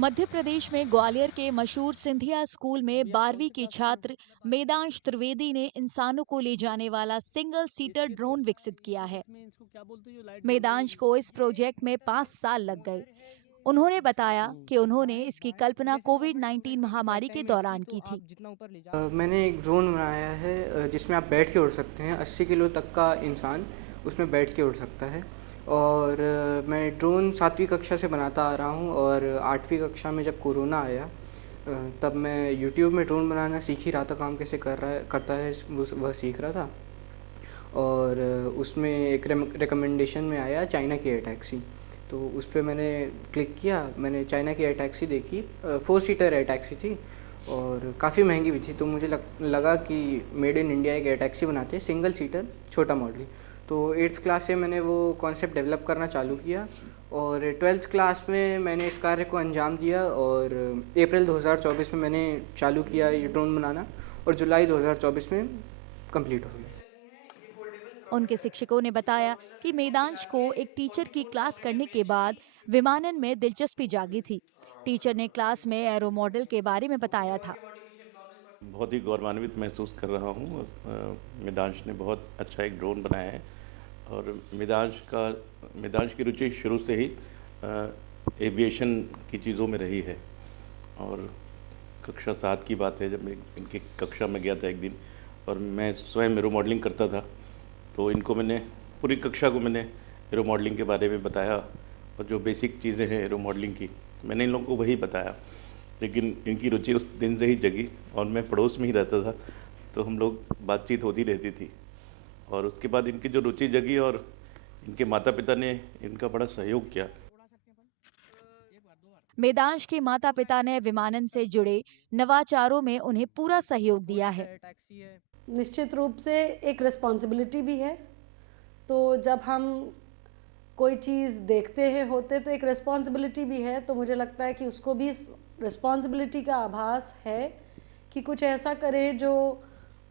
मध्य प्रदेश में ग्वालियर के मशहूर सिंधिया स्कूल में 12वीं के छात्र मेदांश त्रिवेदी ने इंसानों को ले जाने वाला सिंगल सीटर ड्रोन विकसित किया है। मेदांश को इस प्रोजेक्ट में 5 साल लग गए। उन्होंने बताया कि उन्होंने इसकी कल्पना कोविड-19 महामारी के दौरान की थी। मैंने एक ड्रोन बनाया है जिसमें आप बैठ के उड़ सकते हैं। 80 किलो तक का इंसान उसमें बैठ के उड़ सकता है। और मैं ड्रोन 7वीं कक्षा से बनाता आ रहा हूँ और 8वीं कक्षा में जब कोरोना आया तब मैं यूट्यूब में ड्रोन बनाना सीख ही रहा था, काम कैसे करता है वह सीख रहा था। और उसमें एक रिकमेंडेशन में आया चाइना की एयर टैक्सी, तो उस पे मैंने क्लिक किया। मैंने चाइना की एयर टैक्सी देखी, 4 सीटर एयर टैक्सी थी और काफ़ी महंगी भी थी। तो मुझे लगा कि मेड इन इंडिया एक एयर टैक्सी बनाते हैं, सिंगल सीटर छोटा मॉडल। तो 8th क्लास से मैंने वो कॉन्सेप्ट डेवलप करना चालू किया और 12th क्लास में मैंने इस कार्य को अंजाम दिया और अप्रैल 2024 में मैंने चालू किया ये ड्रोन बनाना और जुलाई 2024 में कंप्लीट हो गया। उनके शिक्षकों ने बताया कि मेदांश को एक टीचर की क्लास करने के बाद विमानन में दिलचस्पी जागी थी। टीचर ने क्लास में एरो मॉडल के बारे में बताया था। बहुत ही गौरवान्वित महसूस कर रहा हूँ। मितांश ने बहुत अच्छा एक ड्रोन बनाया है और मितांश की रुचि शुरू से ही एविएशन की चीज़ों में रही है। और कक्षा 7 की बात है जब मैं इनकी कक्षा में गया था एक दिन और मैं स्वयं एरो मॉडलिंग करता था, तो इनको मैंने पूरी कक्षा को मैंने एरो मॉडलिंग के बारे में बताया और जो बेसिक चीज़ें हैं एरो मॉडलिंग की मैंने इन लोगों को वही बताया। लेकिन इनकी रुचि उस दिन से ही जगी और मैं पड़ोस में ही रहता था, तो हम लोग बातचीत होती रहती थी। और उसके बाद इनकी जो रुचि जगी और इनके माता पिता ने इनका बड़ा सहयोग किया। मेदांश के माता पिता ने विमानन से जुड़े नवाचारों में उन्हें पूरा सहयोग दिया है। निश्चित रूप से एक रिस्पॉन्सिबिलिटी भी है। तो जब हम कोई चीज़ देखते हैं होते तो एक रिस्पॉन्सिबिलिटी भी है। तो मुझे लगता है कि उसको भी इस रिस्पॉन्सिबिलिटी का आभास है कि कुछ ऐसा करे जो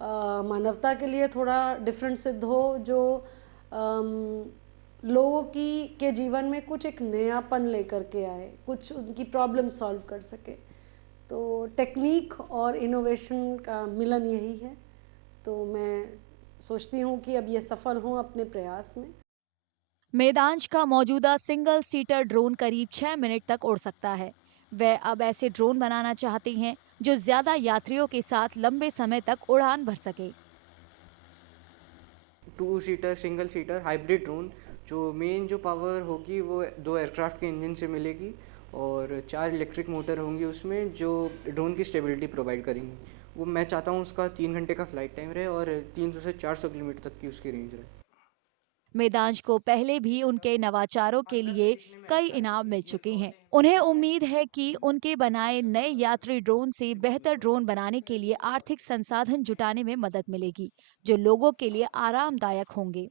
मानवता के लिए थोड़ा डिफरेंट सिद्ध हो, जो लोगों के जीवन में कुछ एक नयापन लेकर के आए, कुछ उनकी प्रॉब्लम सॉल्व कर सके। तो टेक्निक और इनोवेशन का मिलन यही है। तो मैं सोचती हूँ कि अब ये सफल हों अपने प्रयास में। मेदांश का मौजूदा सिंगल सीटर ड्रोन करीब 6 मिनट तक उड़ सकता है। वे अब ऐसे ड्रोन बनाना चाहती हैं जो ज्यादा यात्रियों के साथ लंबे समय तक उड़ान भर सके। 2 seater single seater hybrid drone, जो मेन जो पावर होगी वो 2 एयरक्राफ्ट के इंजन से मिलेगी और 4 इलेक्ट्रिक मोटर होंगी उसमें, जो ड्रोन की स्टेबिलिटी प्रोवाइड करेंगी। वो मैं चाहता हूँ उसका 3 घंटे का फ्लाइट टाइम रहे और 300 से 400 किलोमीटर तक की उसकी रेंज रहे। मेदांश को पहले भी उनके नवाचारों के लिए देखने में कई ऐसा है इनाम मिल कि चुके हैं। दौड़ते हैं उन्हें तो ऐसे उम्मीद है कि उनके बनाए नए यात्री ड्रोन से बेहतर ड्रोन बनाने के लिए आर्थिक संसाधन जुटाने में मदद मिलेगी, जो लोगों के लिए आरामदायक होंगे।